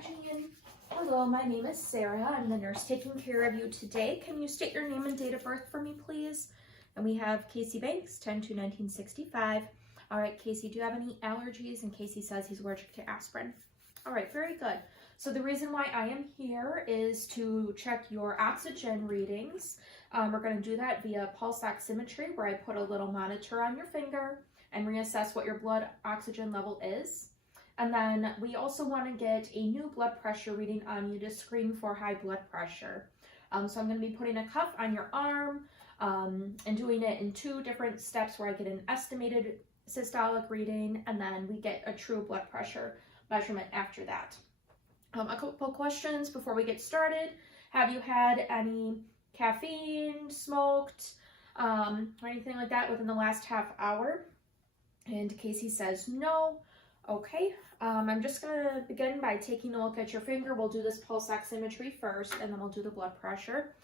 hygiene. Hello, my name is Sarah. I'm the nurse taking care of you today. Can you state your name and date of birth for me, please? And we have Casey Banks, 10/2/1965. All right, Casey, do you have any allergies? And Casey says he's allergic to aspirin. All right, very good. So the reason why I am here is to check your oxygen readings. We're going to do that via Pulse Oximetry, where I put a little monitor on your finger and reassess what your blood oxygen level is. And then we also want to get a new blood pressure reading on you to screen for high blood pressure. So I'm going to be putting a cuff on your arm and doing it in 2 different steps where I get an estimated systolic reading and then we get a true blood pressure measurement after that. A couple questions before we get started. Have you had any caffeine, smoked, or anything like that within the last half hour? And Casey says no. Okay, I'm just going to begin by taking a look at your finger. We'll do this pulse oximetry first, and then we'll do the blood pressure.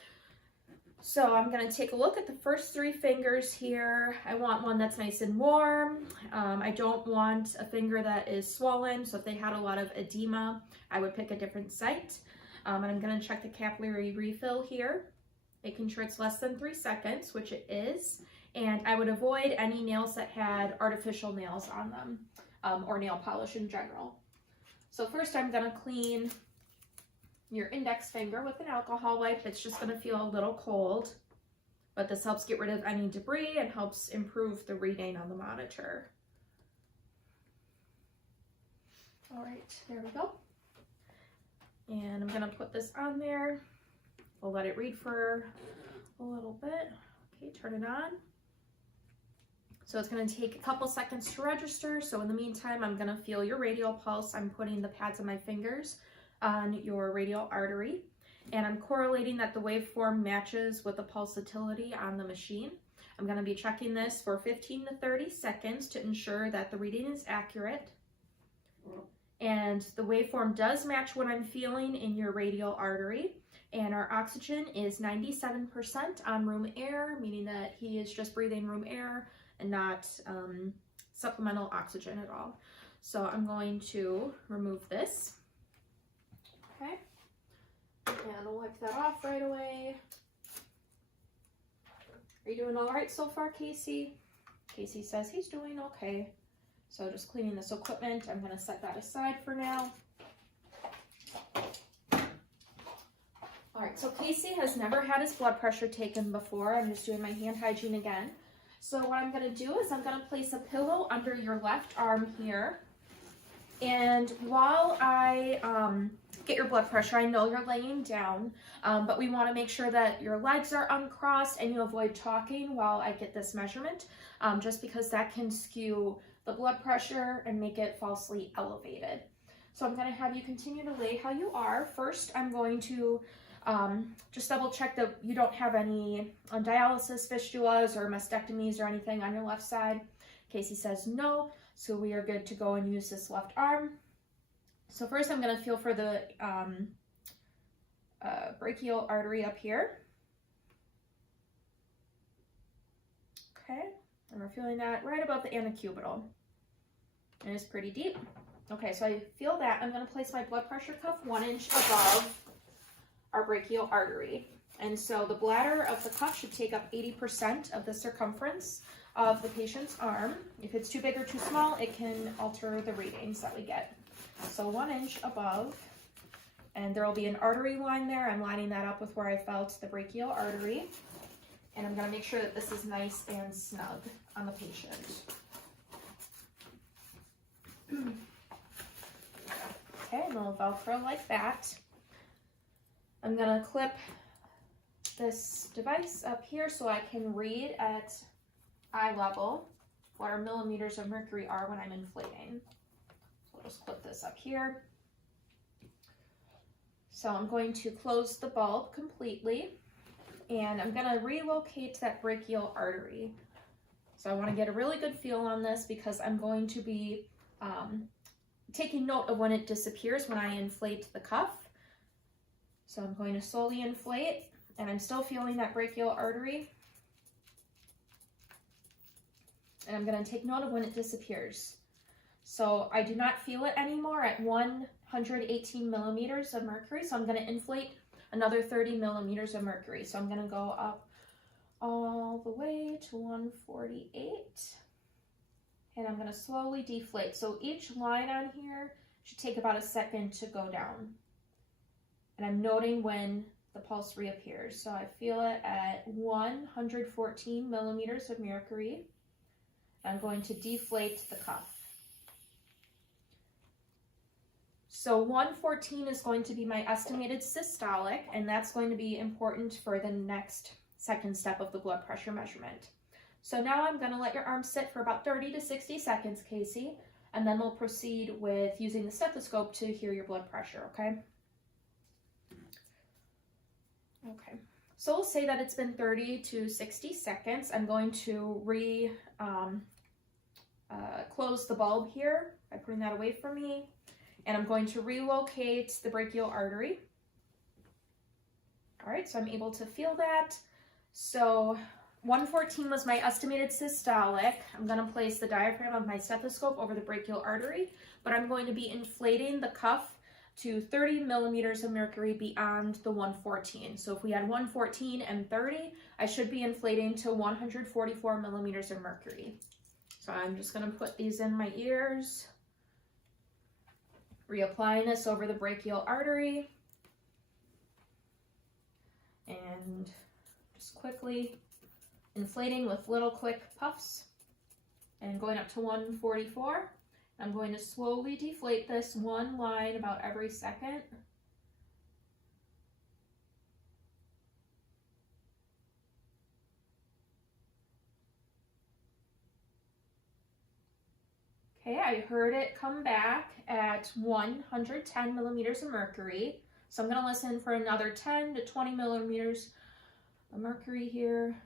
So I'm going to take a look at the first 3 fingers here. I want one that's nice and warm. I don't want a finger that is swollen, so if they had a lot of edema, I would pick a different site. And I'm going to check the capillary refill here, making sure it's less than 3 seconds, which it is. And I would avoid any nails that had artificial nails on them. Or nail polish in general. So first I'm going to clean your index finger with an alcohol wipe. It's just going to feel a little cold, but this helps get rid of any debris and helps improve the reading on the monitor. All right, there we go. And I'm going to put this on there. We'll let it read for a little bit. Okay, turn it on. So it's going to take a couple seconds to register. So in the meantime, I'm going to feel your radial pulse. I'm putting the pads of my fingers on your radial artery, and I'm correlating that the waveform matches with the pulsatility on the machine. I'm going to be checking this for 15 to 30 seconds to ensure that the reading is accurate. And the waveform does match what I'm feeling in your radial artery. And our oxygen is 97% on room air, meaning that he is just breathing room air and not supplemental oxygen at all. So I'm going to remove this. Okay. And I'll wipe that off right away. Are you doing all right so far, Casey? Casey says he's doing okay. So just cleaning this equipment. I'm going to set that aside for now. All right, so Casey has never had his blood pressure taken before. I'm just doing my hand hygiene again. So what I'm going to do is I'm going to place a pillow under your left arm here. And while I get your blood pressure, I know you're laying down, but we want to make sure that your legs are uncrossed and you avoid talking while I get this measurement, just because that can skew the blood pressure and make it falsely elevated. So I'm going to have you continue to lay how you are. First, I'm going to just double check that you don't have any dialysis fistulas or mastectomies or anything on your left side. Casey says no, so we are good to go and use this left arm. So first I'm going to feel for the brachial artery up here. Okay, and we're feeling that right above the antecubital. And it's pretty deep. Okay, so I feel that. I'm going to place my blood pressure cuff 1 inch above our brachial artery. And so the bladder of the cuff should take up 80% of the circumference of the patient's arm. If it's too big or too small, it can alter the readings that we get. So 1 inch above, and there will be an artery line there. I'm lining that up with where I felt the brachial artery. And I'm going to make sure that this is nice and snug on the patient. Okay, and a little Velcro like that. I'm going to clip this device up here so I can read at eye level what our millimeters of mercury are when I'm inflating. So I'll just clip this up here. So I'm going to close the bulb completely, and I'm going to relocate that brachial artery. So I want to get a really good feel on this because I'm going to be taking note of when it disappears when I inflate the cuff. So I'm going to slowly inflate, and I'm still feeling that brachial artery. And I'm going to take note of when it disappears. So I do not feel it anymore at 100 118 millimeters of mercury. So I'm going to inflate another 30 millimeters of mercury. So I'm going to go up all the way to 148. And I'm going to slowly deflate. So each line on here should take about a second to go down. And I'm noting when the pulse reappears. So I feel it at 114 millimeters of mercury. I'm going to deflate the cuff. So 114 is going to be my estimated systolic, and that's going to be important for the next second step of the blood pressure measurement. So now I'm going to let your arm sit for about 30 to 60 seconds, Casey, and then we'll proceed with using the stethoscope to hear your blood pressure, okay? Okay, so we'll say that it's been 30 to 60 seconds. I'm going to close the bulb here by putting that away from me, and I'm going to relocate the brachial artery. All right, so I'm able to feel that. So 114 was my estimated systolic. I'm going to place the diaphragm of my stethoscope over the brachial artery, but I'm going to be inflating the cuff to 30 millimeters of mercury beyond the 114. So if we had 114 and 30, I should be inflating to 144 millimeters of mercury. So I'm just going to put these in my ears, reapplying this over the brachial artery, and just quickly inflating with little quick puffs and going up to 144. I'm going to slowly deflate this one line about every second. Okay, I heard it come back at 110 millimeters of mercury. So I'm going to listen for another 10 to 20 millimeters of mercury here.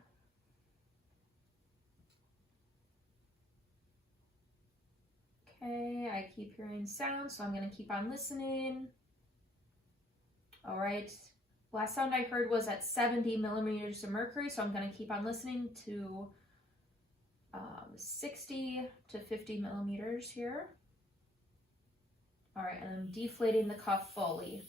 Okay, I keep hearing sound, so I'm going to keep on listening. All right, last sound I heard was at 70 millimeters of mercury, so I'm going to keep on listening to 60 to 50 millimeters here. All right, and I'm deflating the cuff fully.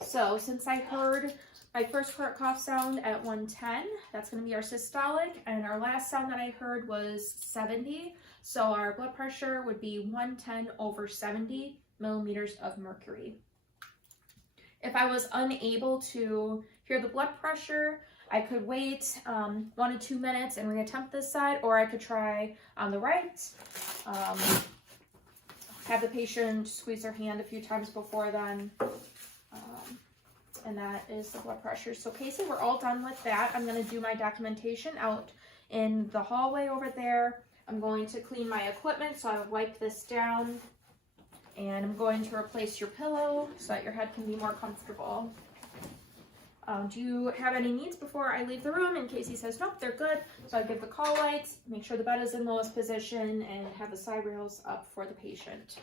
So since I heard my first heart cough sound at 110, that's going to be our systolic, and our last sound that I heard was 70, so our blood pressure would be 110 over 70 millimeters of mercury. If I was unable to hear the blood pressure, I could wait 1 to 2 minutes and reattempt this side, or I could try on the right. Have the patient squeeze their hand a few times before then. And that is the blood pressure. So Casey, we're all done with that. I'm going to do my documentation out in the hallway over there. I'm going to clean my equipment, so I would wipe this down. And I'm going to replace your pillow so that your head can be more comfortable. Do you have any needs before I leave the room? And Casey says, nope, they're good. So I give the call lights, make sure the bed is in lowest position, and have the side rails up for the patient.